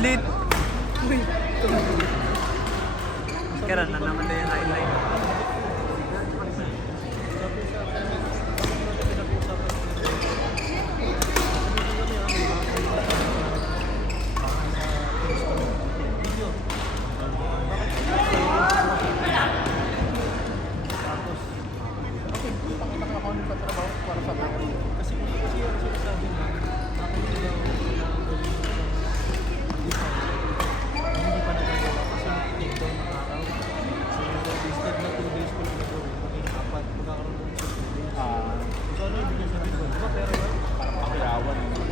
Slit. Uy. Kaya na naman na yung highlight.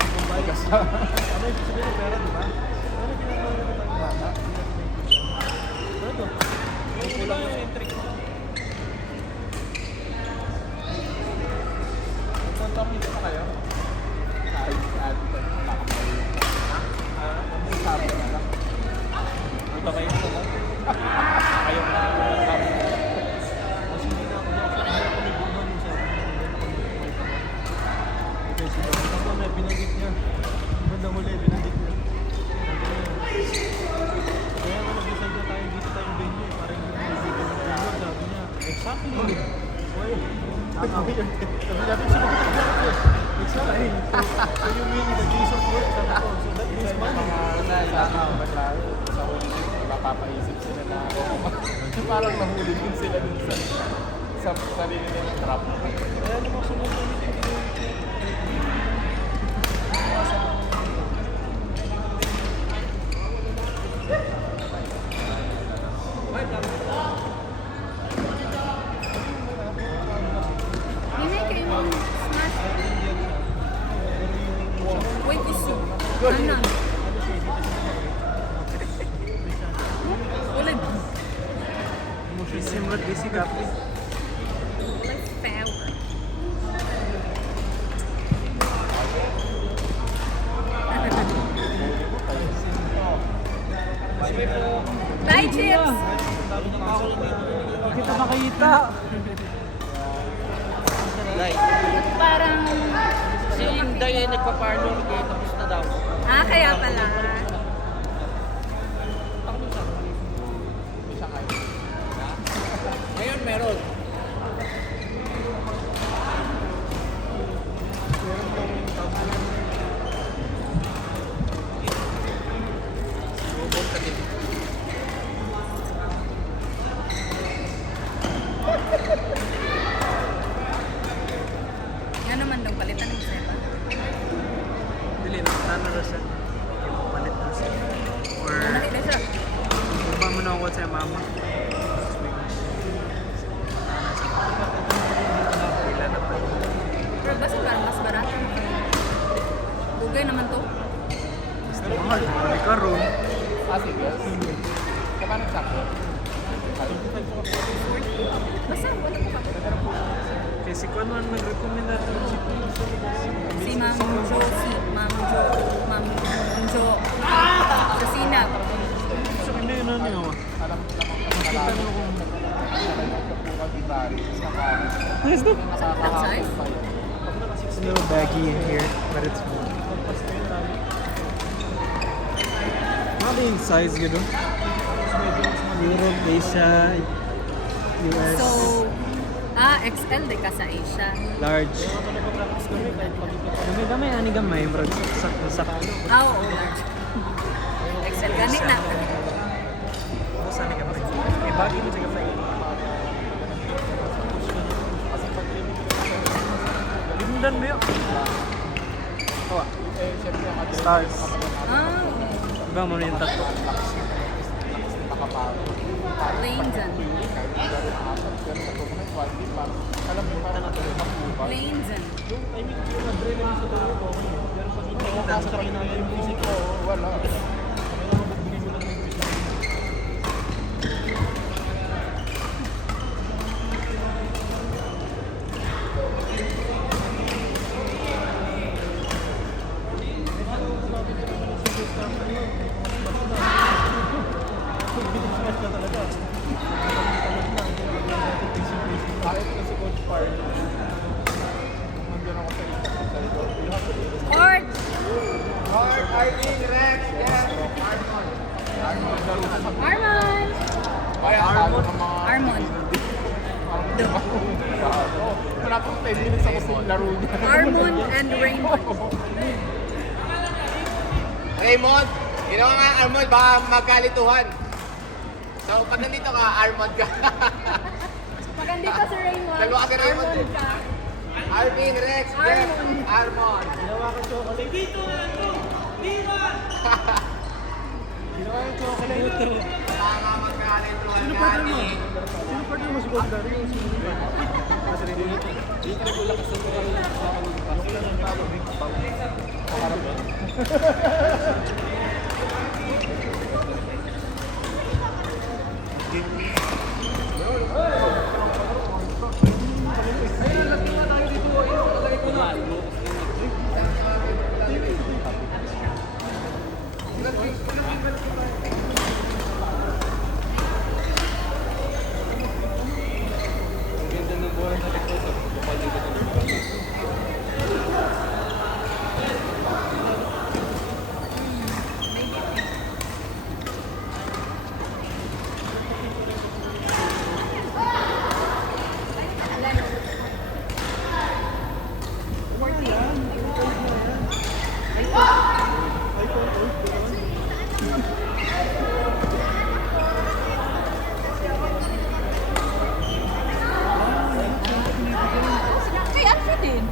Ano yung sabihin ng pera, di ba? Ano yung ginagawa nila tayo bata? Ano to? Kulang yung entry. Nagtantang dito na kayo? Kahit nakakapalo yung ang sabi na lang. Punta kayo na lang. Ayaw na lang yung sabi. Kasi hindi na ako doon. Hindi ako nagbuman yung sabi na hindi ako nagbuman. Okay, sige. Ako na binagit niya. Bandang huli, binagit niya. Kaya nga nag-decide na tayo dito tayong venue. Para hindi na nag-decide ng venue. Sabi niya, exactly. Oy, sabi niya, sinagot ko dyan. Exactly. So you mean the days of work? Sabi ko, so that means money. Sana maglaro sa huli, mapapaisip sila na parang nahuli din sila dun sa sarili nilang trap. Kaya naman sunod na meeting dito. Hindi kayo mong smash. Wait, isu. Ano? Ulit. Busy mo, busy ka. Ulit power. Bye, Chips! Kita makita. Parang... Si Inday ay nagpa-parlor kaya tapos na daw. Ah, kaya pala. Ngayon meron. Robot ka din. Nga naman daw, palitan ng sepa. Dili na, na siya. Yung palit na siya. Or, Nakita siya. ba mo na ako sa mama? Wala na pa. Pero basta parang mas barato. Bugay naman to. Mas mahal. May karoon. Sige. Kaya nagsakto? Basta, wala ko pa. Kasi kung ano nag-recommend natin Si Ma'am Jo, Ma'am Jo. Sa Sinag. So, hindi yun ano yun. Alam nakita niyo kung nagkapukan di bari. Nice no? Ang size? It's a little baggy in here, but it's fine. Not in size, gano'n. Europe, Asia, US, So, XL de ka sa Asia. large. Gamay, ani gamay, bro. Sa Oo, large. XL. Gani na. Saan ka pa? May bagay mo sa kapay. Lindan mo yun. Oh, stars. Ah, Iba mo na yung tatlo. plain dyan. Plain dyan. I mean, yung adrenaline sa tayo ko, pero pag hindi ako kasakay na yung music ko, Wala. kailangan magbigay mo lang ng music. Kahit kasi Coach Park, nandun ako sa likod. You have to Court! Arlene, Rex, yes! wala pang 10 minutes ako sa laro niya. Armon and Raymond. Raymond, ginawa nga Armond, baka magkalituhan. So, pag nandito ka, Armond ka. Pag andito si Raymond, Dalawa kasi Raymond Armon eh. ka. Arvin, Rex, Jeff, Armond. Ginawa ko chocolate. Dito na ito! Viva! Ginawa ko chocolate. Baka magkalituhan ka. Sino pa rin mas secondary yung sinupan? Kasi rin yun. Hindi ka nagulakas sa mga ano ko lang ang tawag. Paharap ba? Ganda ng bola sa likod. Bukal dito sa likod. Kay Atri din.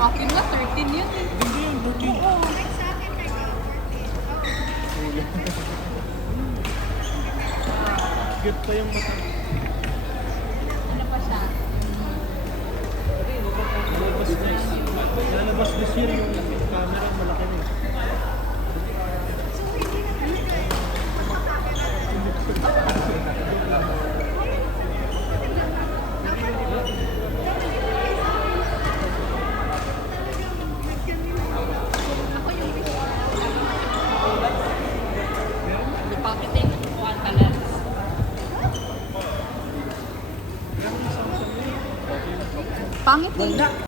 Akin na, 13 yun eh. Oo. Cute pa yung mata. Ano pa siya? Lalabas this year yung camera malaki na.